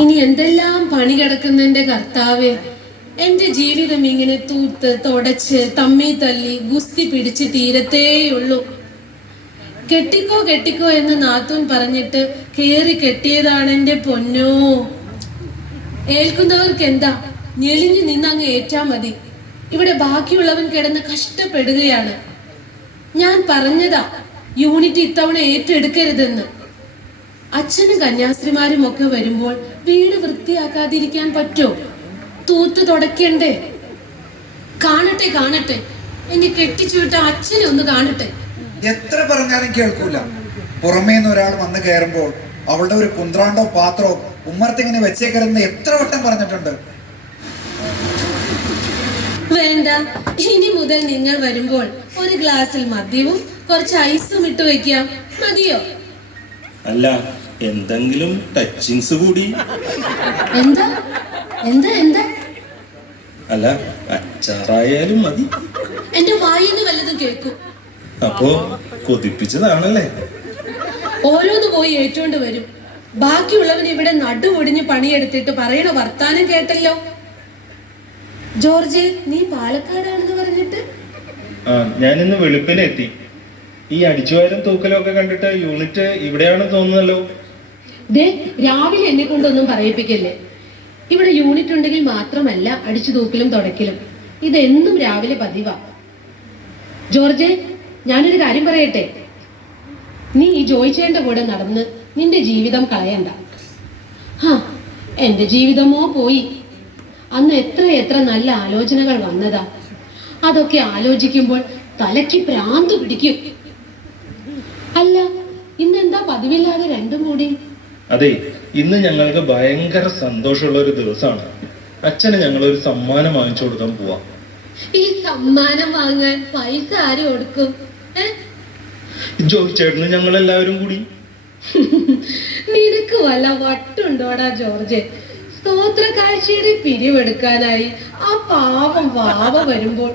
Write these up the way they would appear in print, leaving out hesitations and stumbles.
ഇനി എന്തെല്ലാം പണി കിടക്കുന്നെന്റെ കർത്താവേ. എന്റെ ജീവിതം ഇങ്ങനെ തൂത്ത് തുടച്ച് തമ്മി തല്ലി ഗുസ്തി പിടിച്ച് തീരത്തേയുള്ളൂ. കെട്ടിക്കോ കെട്ടിക്കോ എന്ന് നാത്തൂൻ പറഞ്ഞിട്ട് കേറി കെട്ടിയതാണ് എന്റെ പൊന്നോ. ഏൽക്കുന്നവർക്ക് എന്താ, ഞെളിഞ്ഞു നിന്നങ്ങ് ഏറ്റാ മതി. ഇവിടെ ബാക്കിയുള്ളവൻ കിടന്ന് കഷ്ടപ്പെടുകയാണ്. ഞാൻ പറഞ്ഞതാ യൂണിറ്റ് ഇത്തവണ ഏറ്റെടുക്കരുതെന്ന്. അച്ഛനും കന്യാസ്ത്രീമാരും ഒക്കെ വരുമ്പോൾ വീട് വൃത്തിയാക്കാതിരിക്കാൻ പറ്റോ? തൂത്ത് തുടയ്ക്കണ്ടേ? കാണട്ടെ കാണട്ടെ, എന്നെ കെട്ടിച്ചു വിട്ട അച്ഛനെ ഒന്ന് കാണട്ടെ. എത്ര പറഞ്ഞാലും കേൾക്കൂല. പുറമേന്ന് ഒരാൾ വന്ന് കയറുമ്പോൾ അവളുടെ ഒരു കുന്ത്രാണ്ടോ പാത്രോ ഉമ്മർത്തിങ്ങനെ വെച്ചേക്കരുന്ന് എത്ര വട്ടം പറഞ്ഞിട്ടുണ്ട്. വേണ്ട, ഇനി മുതൽ നിങ്ങൾ വരുമ്പോൾ ഒരു ഗ്ലാസ്സിൽ മദ്യവും കുറച്ച് ഐസും ഇട്ട് വെക്കാം, മതിയോ? അല്ല, എന്തെങ്കിലും ടച്ചിങ്സ് കൂടി. എന്താ എന്താ എന്താ? അല്ല, അച്ചാറായാലും മതി. എന്റെ വായിന്ന് വല്ലതും കേൾക്കും. അപ്പോ കൊതിപ്പിച്ചതാണല്ലേ? ഓരോന്ന് പോയി ഏറ്റോണ്ട് വരും. ബാക്കിയുള്ളവൻ ഇവിടെ നടുവൊടിഞ്ഞ് പണിയെടുത്തിട്ട് പറയണ വർത്താനം കേട്ടല്ലോ. ജോർജ്, നീ പാലക്കാടാണെന്ന് പറഞ്ഞിട്ട്? ഞാൻ ഇന്ന് വെളുപ്പിനെത്തി. ഈ അടിച്ചുവാരും തൂക്കലും ഒക്കെ കണ്ടിട്ട് യൂണിറ്റ് ഇവിടെയാണെന്ന് തോന്നുന്നല്ലോ. ദേ, രാവിലെ എന്നെ കൊണ്ടൊന്നും പറയിപ്പിക്കല്ലേ. ഇവിടെ യൂണിറ്റ് ഉണ്ടെങ്കിൽ മാത്രമല്ല അടിച്ചു തൂക്കലും തുടക്കലും. ഇതെന്നും രാവിലെ പതിവാ. ജോർജ്, ഞാനൊരു കാര്യം പറയട്ടെ. നീ ഈ ജോയിച്ചേന്റെ കൂടെ നടന്ന് നിന്റെ ജീവിതം കളയണ്ട. എന്റെ ജീവിതമോ പോയി. അന്ന് എത്ര എത്ര നല്ല ആലോചനകൾ വന്നതാ. അതൊക്കെ ആലോചിക്കുമ്പോൾ തലയ്ക്ക് ഭ്രാന്ത് പിടിക്കും. അല്ല, ഇന്നെന്താ പതിവില്ലാതെ രണ്ടും കൂടി? അതെ, ഇന്ന് ഞങ്ങൾക്ക് ഭയങ്കര സന്തോഷമുള്ള ഒരു ദിവസമാണ്. അച്ഛന് ഞങ്ങൾ ഒരു സമ്മാനം വാങ്ങിച്ചു കൊടുക്കാൻ പോവാ. ഈ സമ്മാനം വാങ്ങാൻ പൈസ ആര് കൊടുക്കും? ജോയിച്ചേട്ടന് ഞങ്ങൾ എല്ലാവരും കൂടി. നിനക്ക് വല്ല വട്ടുണ്ടോടാ ജോർജ്? സ്തോത്ര കാഴ്ചയുടെ പിരിവെടുക്കാനായി ആ പാവം വാവ വരുമ്പോൾ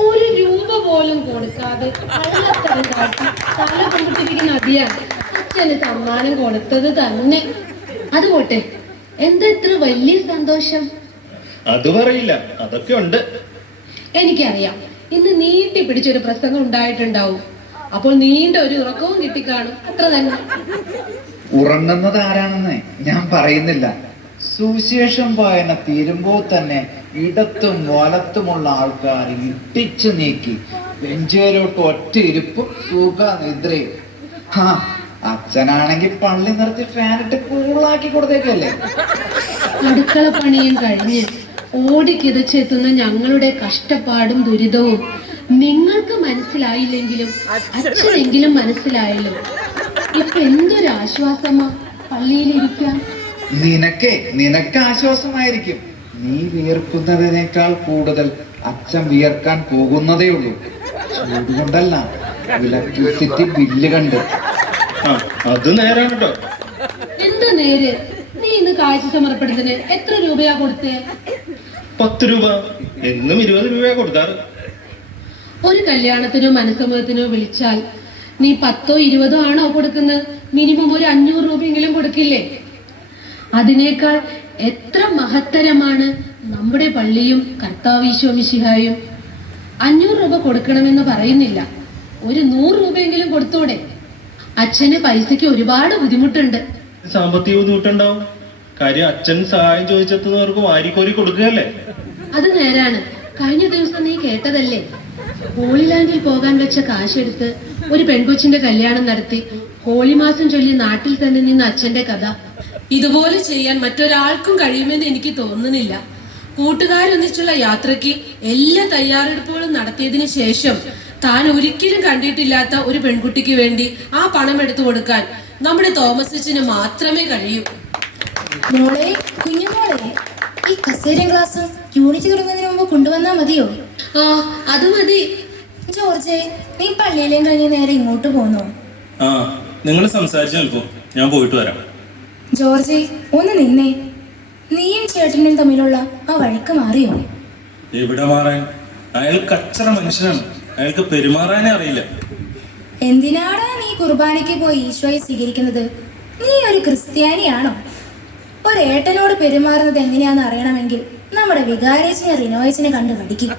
1 രൂപ പോലും കൊടുക്കാതെ കള്ളത്തരം കാട്ടി തല കൊണ്ടിട്ടിരിക്കുന്ന അടിയാണ് അച്ഛന് സമ്മാനം കൊടുത്തത് തന്നെ. അതുപോട്ടെ, എന്താ ഇത്ര വലിയ സന്തോഷം? അത് പറയില്ല, അതൊക്കെ ഉണ്ട്. എനിക്കറിയാം, ഇന്ന് നീട്ടി പിടിച്ചൊരു പ്രസംഗം ഉണ്ടായിട്ടുണ്ടാവും. അപ്പോൾ നീണ്ട ഒരു ഉറക്കവും കിട്ടിക്കാണും, അത്ര തന്നെ. ഉറങ്ങുന്നത് ആരാണെന്ന് ഞാൻ പറയുന്നില്ല. സുവിശേഷം വായന തീരുമ്പോൾ തന്നെ ഇടത്തും വലത്തുമുള്ള ആൾക്കാർ ഇട്ടിച്ചു നീക്കി ബെഞ്ചിലോട്ട് ഒറ്റ ഇരിപ്പും സുഖ നിദ്രയും. അച്ഛനാണെങ്കിൽ പള്ളി നിർത്തി ഫാനിട്ട് കൂളാക്കി കൊടുത്തേക്കല്ലേ. അടുക്കള പണിയും കഴിഞ്ഞ് ഓടിക്കിതച്ചെത്തുന്ന ഞങ്ങളുടെ കഷ്ടപ്പാടും ദുരിതവും നിങ്ങൾക്ക് മനസ്സിലായില്ലെങ്കിലും അച്ഛനെങ്കിലും മനസ്സിലായല്ലോ. ഇപ്പൊ എന്തൊരു ആശ്വാസമാ പള്ളിയിലിരിക്കാൻ. നിനക്ക് ആശ്വാസമായിരിക്കും. നീ വിയർക്കുന്നതിനേക്കാൾ കൂടുതൽ അച്ഛൻ വിയർക്കാൻ പോകുന്നതേ ഉള്ളൂ. ചൂടുകൊണ്ടല്ല, ഇലക്ട്രിസിറ്റി ബില്ല് കണ്ട്. അത് നേരാണ് കേട്ടോ. എന്താ നേര്? നീ ഇന്ന് കാഴ്ച സമർപ്പണത്തിന് എത്ര രൂപയാ കൊടുത്തേ? 10 രൂപ. എന്നും 20 രൂപയാ കൊടുക്കാറ്. ഒരു കല്യാണത്തിനോ മനസ്സമ്മതത്തിനോ വിളിച്ചാൽ നീ 10ഓ 20ഓ ആണോ കൊടുക്കുന്നത്? മിനിമം ഒരു 500 രൂപയെങ്കിലും കൊടുക്കില്ലേ? അതിനേക്കാൾ എത്ര മഹത്തരമാണ് നമ്മുടെ പള്ളിയും കർത്താവീശോ മിശിഹായും. 500 രൂപ കൊടുക്കണമെന്ന് പറയുന്നില്ല, ഒരു 100 രൂപയെങ്കിലും കൊടുത്തൂടെ? അച്ഛന് പൈസക്ക് ഒരുപാട് ബുദ്ധിമുട്ടുണ്ട്. സാമ്പത്തിക ബുദ്ധിമുട്ടുണ്ടാവും. കാര്യം അച്ഛൻ സഹായം ചോദിച്ചെത്തുന്നവർക്ക് വാരിക്കോരി കൊടുക്കുകയല്ലേ. അത് നേരാണ്. കഴിഞ്ഞ ദിവസം നീ കേട്ടതല്ലേ, ഹോളിലാൻഡിൽ പോകാൻ വെച്ച കാശെടുത്ത് ഒരു പെൺകൊച്ചിന്റെ കല്യാണം നടത്തി ഹോളി മാസം ചൊല്ലി നാട്ടിൽ തന്നെ നിന്ന് അച്ഛന്റെ കഥ. ഇതുപോലെ ചെയ്യാൻ മറ്റൊരാൾക്കും കഴിയുമെന്ന് എനിക്ക് തോന്നുന്നില്ല. കൂട്ടുകാരൊന്നിച്ചുള്ള യാത്രയ്ക്ക് എല്ലാ തയ്യാറെടുപ്പുകളും നടത്തിയതിനു ശേഷം താൻ ഒരിക്കലും കണ്ടിട്ടില്ലാത്ത ഒരു പെൺകുട്ടിക്ക് വേണ്ടി ആ പണം എടുത്തു കൊടുക്കാൻ നമ്മുടെ തോമസ് അച്ഛന് മാത്രമേ കഴിയൂ. മോളെ, കുഞ്ഞുമോളെ, ഈ കസേരയും ഗ്ലാസും യൂണിറ്റ് തുടങ്ങുന്നതിന് മുമ്പ് കൊണ്ടുവന്നാ മതിയോ? അത് മതി. ജോർജെ, നീ പള്ളിയിലേയും കഴിഞ്ഞ് നേരെ ഇങ്ങോട്ട് പോന്നോ? നിങ്ങൾ സംസാരിച്ചു നിൽക്കും, ഞാൻ പോയിട്ട് വരാം. ജോർജെ, ഒന്ന് നിന്നേ. നീയും ചേട്ടനും തമ്മിലുള്ള ആ വഴക്ക് മാറിയോ? എവിടെ മാറാൻ? അയാൾ കച്ചറ മനുഷ്യനാണ്. അയാൾക്ക് പെരുമാറാനേ അറിയില്ല. എന്തിനാടാ നീ കുർബാനയ്ക്ക് പോയി ഈശോയെ സ്വീകരിക്കുന്നത്? നീ ഒരു ക്രിസ്ത്യാനിയാണോ? ഒരേട്ടനോട് പെരുമാറുന്നത് എങ്ങനെയാണെന്ന് അറിയണമെങ്കിൽ നമ്മുടെ വികാരേച്ചിനെ റിനോയച്ചിനെ കണ്ട് പഠിക്കും.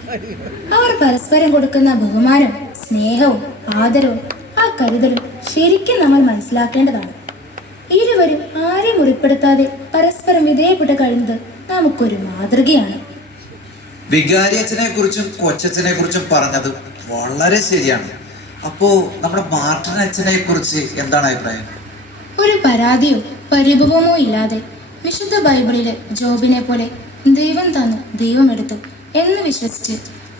അവർ പരസ്പരം കൊടുക്കുന്ന ബഹുമാനവും സ്നേഹവും ആദരവും ആ കരുതലും ശരിക്കും നമ്മൾ മനസ്സിലാക്കേണ്ടതാണ്. ഇരുവരും ആരെയും മുറിപ്പെടുത്താതെ പരസ്പരം വിധേയപ്പെട്ട് കഴിയുന്നത് നമുക്കൊരു മാതൃകയാണ്. വികാരിയച്ഛനെ കുറിച്ചും കൊച്ചച്ഛനെ കുറിച്ചും പറഞ്ഞത് വളരെ ശരിയാണ്. അപ്പോ നമ്മുടെ മാർട്ടിൻ അച്ഛനെ കുറിച്ച് എന്താണ് അഭിപ്രായം? ഒരു പരാതിയോ പരിഭവമോ ഇല്ലാതെ വിശുദ്ധ ബൈബിളിലെ ജോബിനെ പോലെ ദൈവം തന്നു ദൈവം എടുത്തു എന്ന് വിശ്വസിച്ച്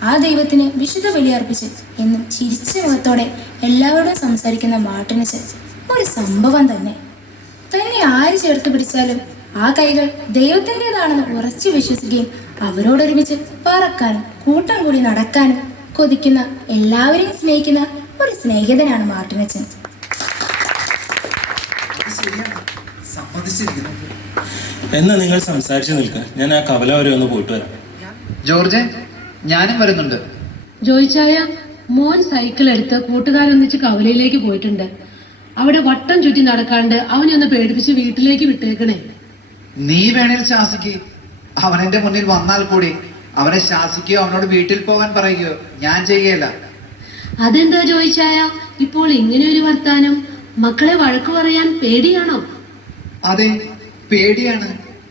ആ ദൈവത്തിന് വിശുദ്ധ ബലിയർപ്പിച്ച് എന്നും ചിരിച്ച മുഖത്തോടെ എല്ലാവരോടും സംസാരിക്കുന്ന മാർട്ടിനച്ഛൻ ഒരു സംഭവം തന്നെ. തന്നെ ആര് ചേർത്ത് പിടിച്ചാലും ആ കൈകൾ ദൈവത്തിൻ്റെതാണെന്ന് ഉറച്ചു വിശ്വസിക്കുകയും അവരോടൊരുമിച്ച് പറക്കാനും കൂട്ടം കൂടി നടക്കാനും കൊതിക്കുന്ന എല്ലാവരെയും സ്നേഹിക്കുന്ന ഒരു സ്നേഹിതനാണ് മാർട്ടിനച്ഛൻ. എന്നാ നിങ്ങൾ സംസാരിച്ചു നിൽക്കുക, ഞാൻ ആ കവല വരെ ഒന്ന് പോയിട്ട് വരാം. ജോർജ്, ഞാനും വരുന്നുണ്ട്. ജോയിച്ചായ, മോൻ സൈക്കിൾ എടുത്ത് കൂട്ടുകാരൊന്നിച്ച് കവലയിലേക്ക് പോയിട്ടുണ്ട്. അവിടെ വട്ടം ചുറ്റി നടക്കാണ്ട് അവനെ ഒന്ന് പേടിപ്പിച്ച് വീട്ടിലേക്ക് വിട്ടേക്കണേ. നീ വേണേൽ ശാസിക്ക്. അവൻ എന്റെ മുന്നിൽ വന്നാൽ കൂടി അവനെ ശാസിക്കുകയോ അവനോട് വീട്ടിൽ പോകാൻ പറയുകയോ ഞാൻ ചെയ്യുകയില്ല. അതെന്താ ജോയിച്ചായ ഇപ്പോൾ ഇങ്ങനെ ഒരു വർത്താനം? മക്കളെ വഴക്കു പറയാൻ പേടിയാണോ? അതെ, പേടിയാണ്.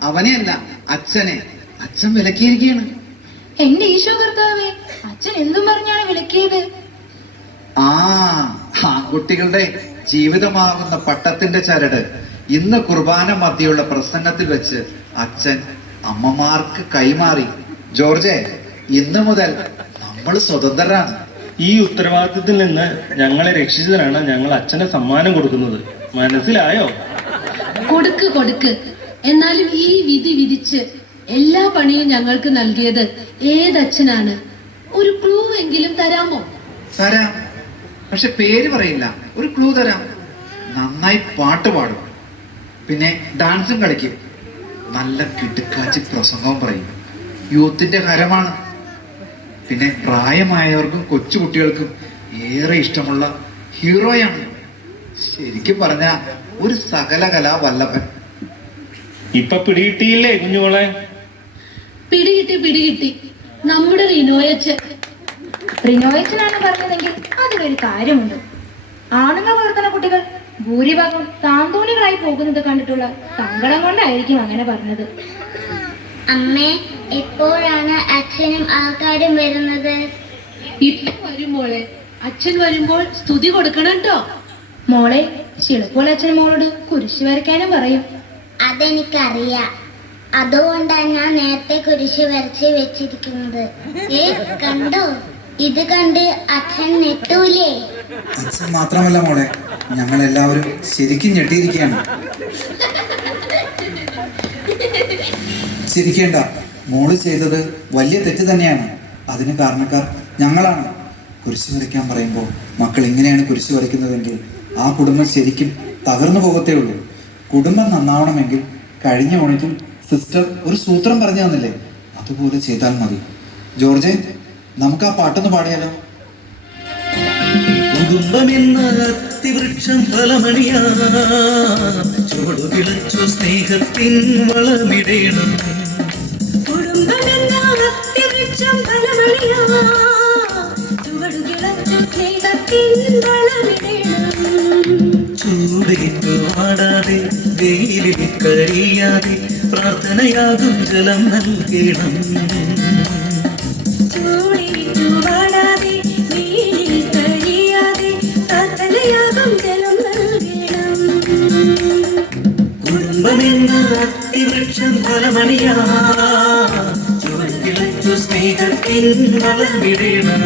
അവനെ അല്ല, അച്ഛനെ. അച്ഛൻ വിലക്കിയിരിക്കുകയാണ്. എന്റെ ഈശോ കർത്താവേ, അച്ഛൻ എന്തും പറഞ്ഞാണ് വിലക്കിയത്? ആൺകുട്ടികളുടെ ജീവിതമാകുന്ന പട്ടത്തിന്റെ ചരട് ഇന്ന് കുർബാന മധ്യയുള്ള പ്രസംഗത്തിൽ വെച്ച് അച്ഛൻ അമ്മമാർക്ക് കൈമാറി. ജോർജെ, ഇന്ന് മുതൽ നമ്മൾ സ്വതന്ത്രരാണ്. ഈ ഉത്തരവാദിത്തത്തിൽ നിന്ന് ഞങ്ങളെ രക്ഷിച്ചതിനാണ് ഞങ്ങൾ അച്ഛന് സമ്മാനം കൊടുക്കുന്നത്. മനസ്സിലായോ? കൊടുക്ക് കൊടുക്ക്. എന്നാലും ഈ വിധി വിധിച്ച് എല്ലാ പണിയും ഞങ്ങൾക്ക് നൽകിയത് ഏതച്ഛനാണ്? ഒരു ക്ലൂ എങ്കിലും തരാമോ? തരാം, പക്ഷെ പേര് പറയില്ല. ഒരു ക്ലൂ തരാം. നന്നായി പാട്ട് പാടും, പിന്നെ ഡാൻസും കളിക്കും, നല്ല കിടുക്കാച്ചി പ്രസംഗവും പറയും. യൂത്തിന്റെ ഹരമാണ്. പിന്നെ പ്രായമായവർക്കും കൊച്ചുകുട്ടികൾക്കും ഏറെ ഇഷ്ടമുള്ള ഹീറോയാണ്. ശരിക്കും പറഞ്ഞ ഒരു സകലകലാ വല്ലഭൻ. ഇപ്പൊ പിടികിട്ടിയില്ലേ കുഞ്ഞുമോളെ? പിടികിട്ടി. നമ്മുടെ റിനോയച്ചനാണ് പറഞ്ഞതെങ്കിൽ അതിലൊരു കാര്യമുണ്ട്. ആണുങ്ങൾ വളർത്തുന്ന കുട്ടികൾ ഭൂരിഭാഗം താന്തോണികളായി പോകുന്നത് കണ്ടിട്ടുള്ള സങ്കടം കൊണ്ടായിരിക്കും അങ്ങനെ പറഞ്ഞത്. അമ്മേ, എപ്പോഴാണ് അച്ഛനും ആൾക്കാരും വരുന്നത്? ഇപ്പൊ വരും മോളെ. അച്ഛൻ വരുമ്പോൾ സ്തുതി കൊടുക്കണം കേട്ടോ. മോളെ, ചിലപ്പോൾ അച്ഛൻ മോളോട് കുരിശ് വരയ്ക്കാനും പറയും. അതെനിക്കറിയാം. അതുകൊണ്ടാണ് ഞാൻ നേരത്തെ കുരിശ് വരച്ച് വെച്ചിരിക്കുന്നത്. കണ്ടോ? ഇത് കണ്ട് അച്ഛൻ ഞെട്ടൂലേ? അച്ഛൻ മാത്രമല്ല മോളെ, ഞങ്ങൾ എല്ലാവരും ശരിക്കും ഞെട്ടിയിരിക്കുകയാണ്. ചിരിക്കേണ്ട, മോള് ചെയ്തത് വലിയ തെറ്റ് തന്നെയാണ്. അതിന് കാരണക്കാർ ഞങ്ങളാണ്. കുരിശ് വരയ്ക്കാൻ പറയുമ്പോൾ മക്കൾ ഇങ്ങനെയാണ് കുരിശ് വരയ്ക്കുന്നതെങ്കിൽ ആ കുടുംബം ശരിക്കും തകർന്നു പോകത്തേ ഉള്ളൂ. കുടുംബം നന്നാവണമെങ്കിൽ കഴിഞ്ഞ ഓണത്തിൽ സിസ്റ്റർ ഒരു സൂത്രം പറഞ്ഞു തന്നില്ലേ, അതുപോലെ ചെയ്താൽ മതി. ജോർജെ, നമുക്ക് ആ പാട്ടൊന്ന് പാടിയാലോ? കുടുംബമെന്ന അത്തിവൃക്ഷം ഫലമണിയാ, ചുവടുകിളച്ചു സ്നേഹത്തിൻ വളമിടേണം. കുടുംബമെന്ന അത്തിവൃക്ഷം ഫലമണിയാ, ചുവടുകിളച്ചു സ്നേഹത്തിൻ വളമിടേണം. ചൂടേറ്റു വാടാതെ വെയിലിൽ കഴിയാതെ പ്രാർത്ഥനയാകും ജലം നൽകണം. ചൂടേറ്റു വാടാതെ വെയിലിൽ കഴിയാതെ പ്രാർത്ഥനയാകും ജലം നൽകണം. കുടുംബമെന്ന അത്തിവൃക്ഷം ഫലമണിയാ, ചുവടുകിളച്ചു സ്നേഹത്തിൻ വളമിടേണം.